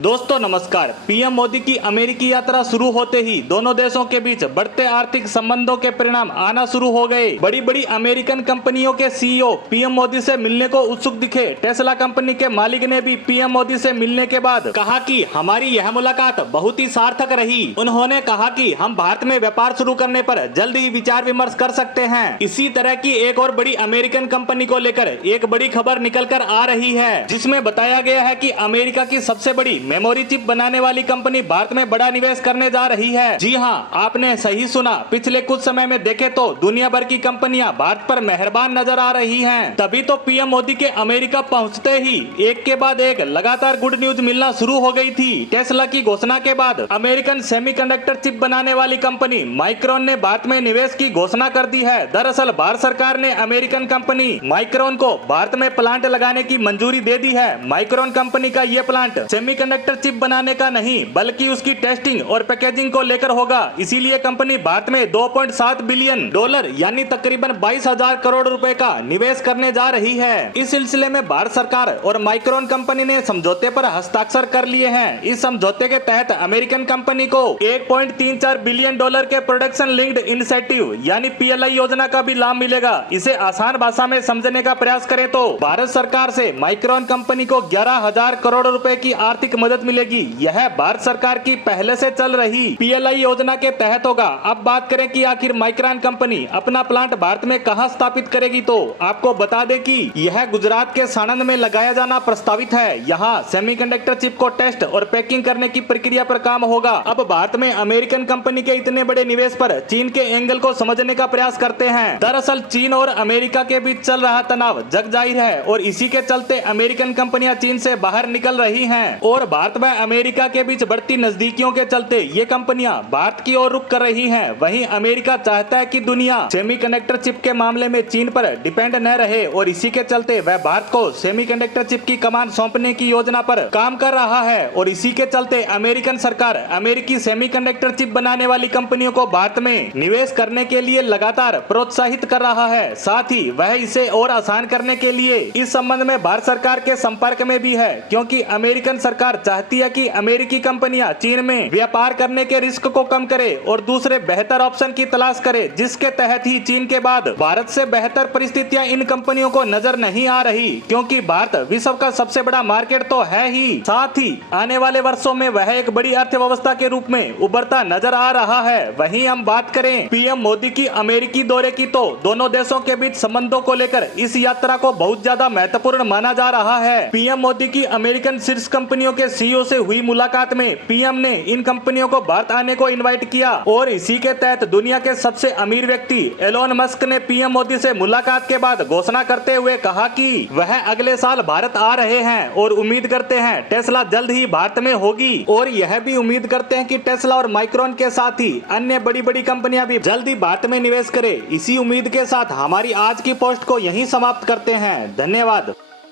दोस्तों नमस्कार। पीएम मोदी की अमेरिकी यात्रा शुरू होते ही दोनों देशों के बीच बढ़ते आर्थिक संबंधों के परिणाम आना शुरू हो गए। बड़ी बड़ी अमेरिकन कंपनियों के सीईओ पीएम मोदी से मिलने को उत्सुक दिखे। टेस्ला कंपनी के मालिक ने भी पीएम मोदी से मिलने के बाद कहा कि हमारी यह मुलाकात बहुत ही सार्थक रही। उन्होंने कहा कि हम भारत में व्यापार शुरू करने पर जल्द ही विचार विमर्श कर सकते हैं। इसी तरह की एक और बड़ी अमेरिकन कंपनी को लेकर एक बड़ी खबर निकल कर आ रही है, जिसमें बताया गया है कि अमेरिका की सबसे बड़ी मेमोरी चिप बनाने वाली कंपनी भारत में बड़ा निवेश करने जा रही है। जी हां, आपने सही सुना। पिछले कुछ समय में देखे तो दुनिया भर की कंपनियां भारत पर मेहरबान नजर आ रही हैं। तभी तो पीएम मोदी के अमेरिका पहुंचते ही एक के बाद एक लगातार गुड न्यूज मिलना शुरू हो गई थी। टेस्ला की घोषणा के बाद अमेरिकन सेमीकंडक्टर चिप बनाने वाली कंपनी माइक्रोन ने भारत में निवेश की घोषणा कर दी है। दरअसल भारत सरकार ने अमेरिकन कंपनी माइक्रोन को भारत में प्लांट लगाने की मंजूरी दे दी है। माइक्रोन कंपनी का ये प्लांट सेमीकंडक्टर चिप बनाने का नहीं बल्कि उसकी टेस्टिंग और पैकेजिंग को लेकर होगा। इसीलिए कंपनी भारत में $2.7 बिलियन यानी तकरीबन 22,000 करोड़ रुपए का निवेश करने जा रही है। इस सिलसिले में भारत सरकार और माइक्रोन कंपनी ने समझौते पर हस्ताक्षर कर लिए हैं। इस समझौते के तहत अमेरिकन कंपनी को $1.34 बिलियन के प्रोडक्शन लिंक्ड इंसेंटिव यानी पीएलआई योजना का भी लाभ मिलेगा। इसे आसान भाषा में समझने का प्रयास करें तो भारत सरकार से माइक्रोन कंपनी को 11,000 करोड़ रुपए की आर्थिक मदद मिलेगी। यह भारत सरकार की पहले से चल रही पीएलआई योजना के तहत होगा। अब बात करें कि आखिर माइक्रोन कंपनी अपना प्लांट भारत में कहां स्थापित करेगी, तो आपको बता दें कि यह गुजरात के साणंद में लगाया जाना प्रस्तावित है। यहां सेमीकंडक्टर चिप को टेस्ट और पैकिंग करने की प्रक्रिया पर काम होगा। अब भारत में अमेरिकन कंपनी के इतने बड़े निवेश पर चीन के एंगल को समझने का प्रयास करते हैं। दरअसल चीन और अमेरिका के बीच चल रहा तनाव जग जाहिर है और इसी के चलते अमेरिकन कंपनियां चीन से बाहर निकल रही हैं और भारत में अमेरिका के बीच बढ़ती नजदीकियों के चलते ये कंपनियां भारत की ओर रुख कर रही हैं। वहीं अमेरिका चाहता है कि दुनिया सेमीकंडक्टर चिप के मामले में चीन पर डिपेंड न रहे और इसी के चलते वह भारत को सेमीकंडक्टर चिप की कमान सौंपने की योजना पर काम कर रहा है और इसी के चलते अमेरिकन सरकार अमेरिकी सेमीकंडक्टर चिप बनाने वाली कंपनियों को भारत में निवेश करने के लिए लगातार प्रोत्साहित कर रहा है। साथ ही वह इसे और आसान करने के लिए इस संबंध में भारत सरकार के संपर्क में भी है, क्योंकि अमेरिकन सरकार चाहती है कि अमेरिकी कंपनियां चीन में व्यापार करने के रिस्क को कम करे और दूसरे बेहतर ऑप्शन की तलाश करे, जिसके तहत ही चीन के बाद भारत से बेहतर परिस्थितियां इन कंपनियों को नजर नहीं आ रही, क्योंकि भारत विश्व का सबसे बड़ा मार्केट तो है ही, साथ ही आने वाले वर्षों में वह एक बड़ी अर्थव्यवस्था के रूप में उभरता नजर आ रहा है। वहीं हम बात करें पीएम मोदी की अमेरिकी दौरे की, तो दोनों देशों के बीच संबंधों को लेकर इस यात्रा को बहुत ज्यादा महत्वपूर्ण माना जा रहा है। पीएम मोदी की अमेरिकन शीर्ष कंपनियों के सीईओ से हुई मुलाकात में पीएम ने इन कंपनियों को भारत आने को इनवाइट किया और इसी के तहत दुनिया के सबसे अमीर व्यक्ति एलोन मस्क ने पीएम मोदी से मुलाकात के बाद घोषणा करते हुए कहा कि वह अगले साल भारत आ रहे हैं और उम्मीद करते हैं टेस्ला जल्द ही भारत में होगी और यह भी उम्मीद करते हैं कि टेस्ला और माइक्रोन के साथ ही अन्य बड़ी बड़ी कंपनियां भी जल्द ही भारत में निवेश करें। इसी उम्मीद के साथ हमारी आज की पोस्ट को यहीं समाप्त करते हैं। धन्यवाद।